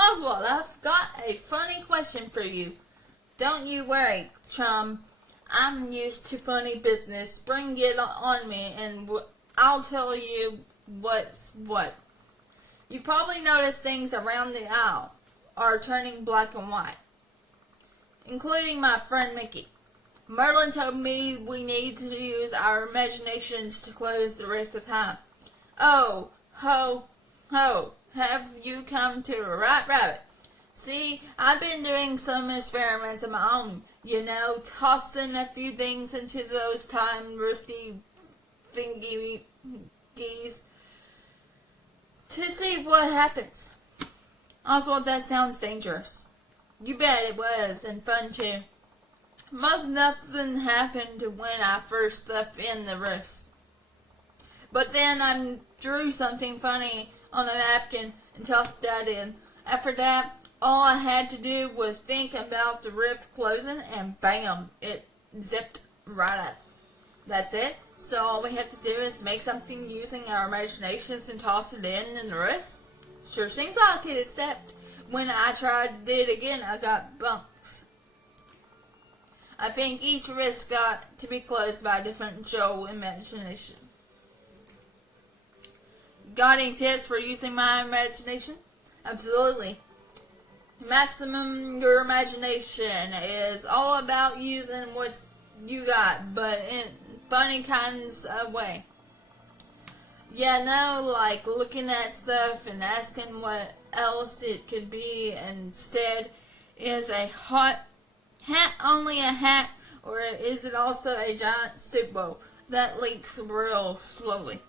Oswald, I've got a funny question for you. Don't you worry, chum. I'm used to funny business. Bring it on me, and I'll tell you what's what. You probably noticed things around the aisle are turning black and white, including my friend Mickey. Merlin told me we need to use our imaginations to close the rift of time. Oh, ho, ho, have you come to the right rabbit? See, I've been doing some experiments of my own, tossing a few things into those time rifty thingies to see what happens. Oswald, that sounds dangerous. You bet it was, and fun too. Most nothing happened when I first stepped in the rifts. But then I drew something funny on a napkin and tossed that in. After that, all I had to do was think about the rift closing, and bam, it zipped right up. That's it. So all we have to do is make something using our imaginations and toss it in the rift. Sure seems like it, except when I tried to do it again, I got bumps. I think each rift got to be closed by a different Joe imagination. Got any tips for using my imagination? Absolutely. Maximum your imagination is all about using what you got, but in funny kinds of way. Yeah, no, like looking at stuff and asking what else it could be instead. Is a hot hat only a hat, or is it also a giant soup bowl that leaks real slowly?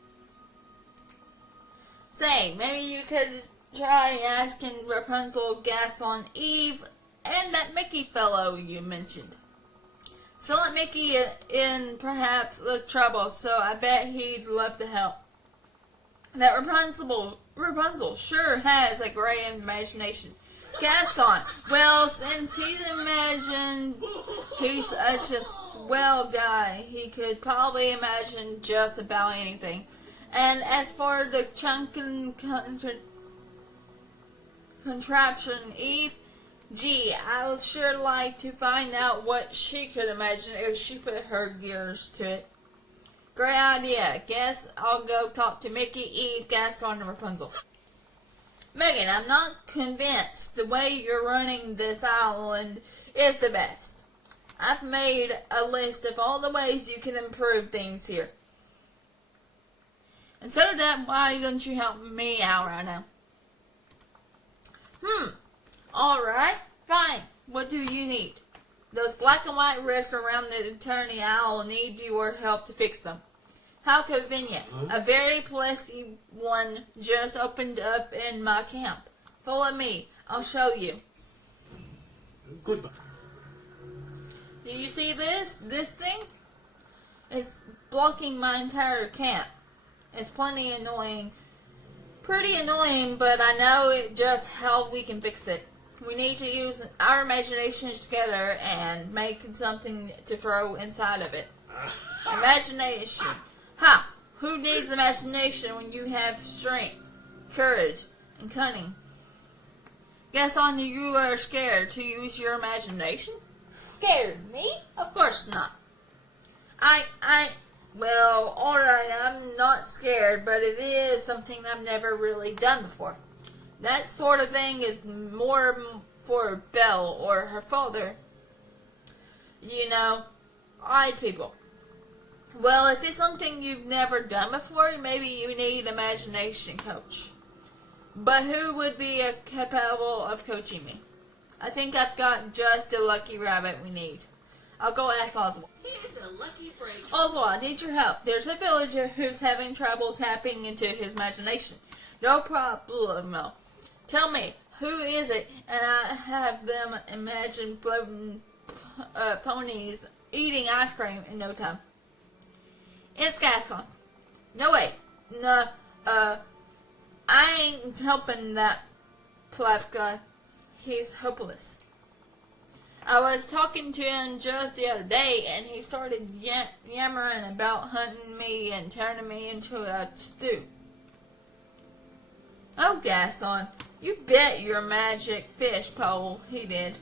Say, maybe you could try asking Rapunzel, Gaston, Eve, and that Mickey fellow you mentioned. So let Mickey in perhaps trouble, so I bet he'd love to help. That Rapunzel sure has a great imagination. Gaston, well, since he imagines he's such a swell guy, he could probably imagine just about anything. And as for the chunkin contraption, Eve, gee, I would sure like to find out what she could imagine if she put her gears to it. Great idea. Guess I'll go talk to Mickey, Eve, Gaston, and Rapunzel. Megan, I'm not convinced the way you're running this island is the best. I've made a list of all the ways you can improve things here. Instead of that, why don't you help me out right now? Alright, fine. What do you need? Those black and white rifts around the attorney owl need your help to fix them. How convenient. A very pleasant one just opened up in my camp. Follow me. I'll show you. Goodbye. Do you see this? This thing? It's blocking my entire camp. It's pretty annoying, but I know just how we can fix it. We need to use our imaginations together and make something to throw inside of it. Imagination. Ha! Who needs imagination when you have strength, courage, and cunning? Guess on you are scared to use your imagination? Scared? Me? Of course not. Well, alright, I'm not scared, but it is something I've never really done before. That sort of thing is more for Belle or her father. Odd people. Well, if it's something you've never done before, maybe you need an imagination coach. But who would be capable of coaching me? I think I've got just the lucky rabbit we need. I'll go ask Oswald. Here's a lucky break. Oswald, I need your help. There's a villager who's having trouble tapping into his imagination. No problem. Tell me, who is it? And I have them imagine floating ponies eating ice cream in no time. It's Gaston. No way. No, I ain't helping that pleb guy. He's hopeless. I was talking to him just the other day, and he started yammering about hunting me and turning me into a stew. Oh, Gaston, You bet your magic fish pole, he did.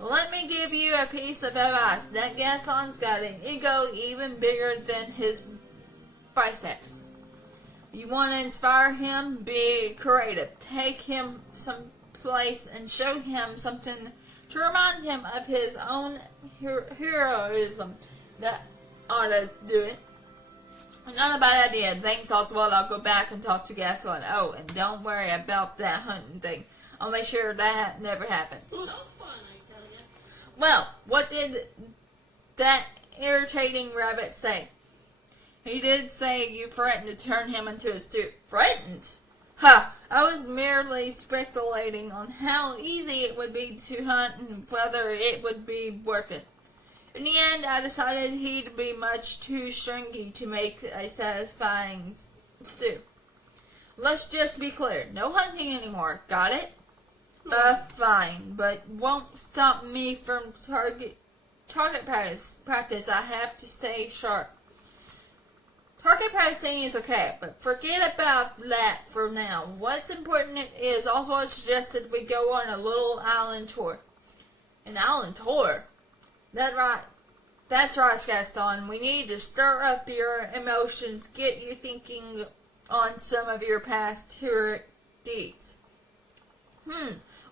Let me give you a piece of advice. That Gaston's got an ego even bigger than his biceps. You want to inspire him? Be creative. Take him someplace and show him something to remind him of his own heroism. That ought to do it. Not a bad idea. Thanks, Oswald. I'll go back and talk to Gaston. Oh, and don't worry about that hunting thing. I'll make sure that never happens. So fun, I tell you. Well, what did that irritating rabbit say? He did say you threatened to turn him into a stew. Threatened? Ha! I was merely speculating on how easy it would be to hunt and whether it would be worth it. In the end, I decided he'd be much too stringy to make a satisfying stew. Let's just be clear. No hunting anymore. Got it? Fine. But won't stop me from target practice. I have to stay sharp. Target practicing is okay, but forget about that for now. What's important is also I suggested we go on a little island tour. An island tour? That's right, Gaston. We need to stir up your emotions, get you thinking on some of your past heroic deeds.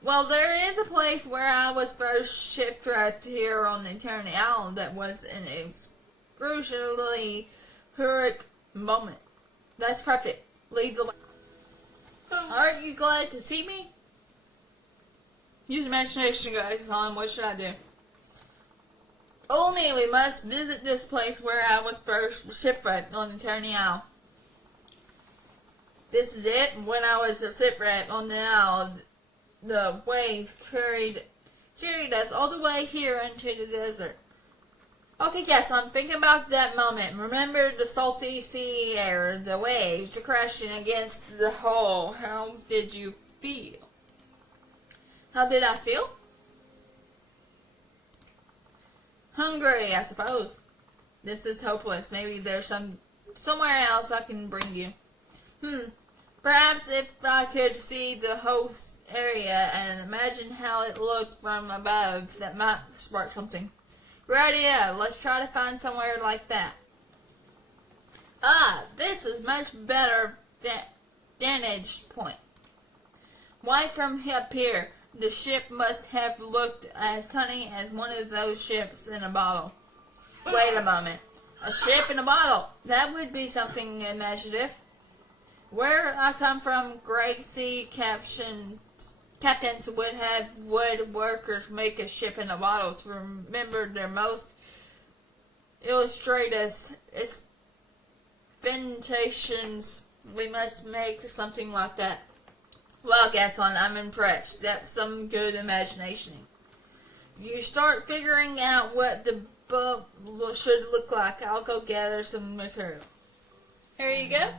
Well, there is a place where I was first shipwrecked here on the Eternity Island that was an excruciatingly heroic moment. That's perfect. Lead the way. Aren't you glad to see me? Use imagination, guys. What should I do? Only we must visit this place where I was first shipwrecked on the Eternity Isle. This is it. When I was shipwrecked on the isle, the wave carried us all the way here into the desert. Okay, yes, I'm thinking about that moment. Remember the salty sea air, the waves, the crashing against the hull. How did you feel? How did I feel? Hungry, I suppose. This is hopeless. Maybe there's somewhere else I can bring you. Perhaps if I could see the host area and imagine how it looked from above, that might spark something. Great idea. Let's try to find somewhere like that. This is much better vantage point. Why from up here? The ship must have looked as tiny as one of those ships in a bottle. Wait a moment. A ship in a bottle. That would be something imaginative. Where I come from, Great Sea captains would have wood workers make a ship in a bottle to remember their most illustrious inventations. We must make something like that. Well, Gaston, I'm impressed. That's some good imagination. You start figuring out what the boat should look like. I'll go gather some material. Here you go.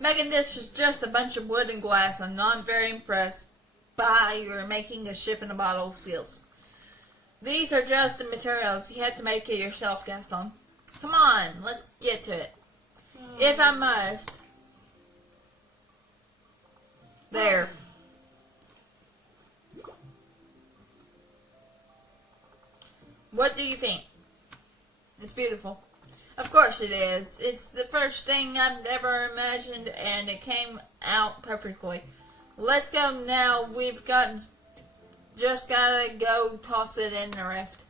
Megan, this is just a bunch of wood and glass. I'm not very impressed by your making a ship in a bottle skills. These are just the materials. You have to make it yourself, Gaston. Come on, let's get to it. If I must. There. What do you think? It's beautiful. Of course it is. It's the first thing I've ever imagined, and it came out perfectly. Let's go now. We've just gotta go toss it in the rift.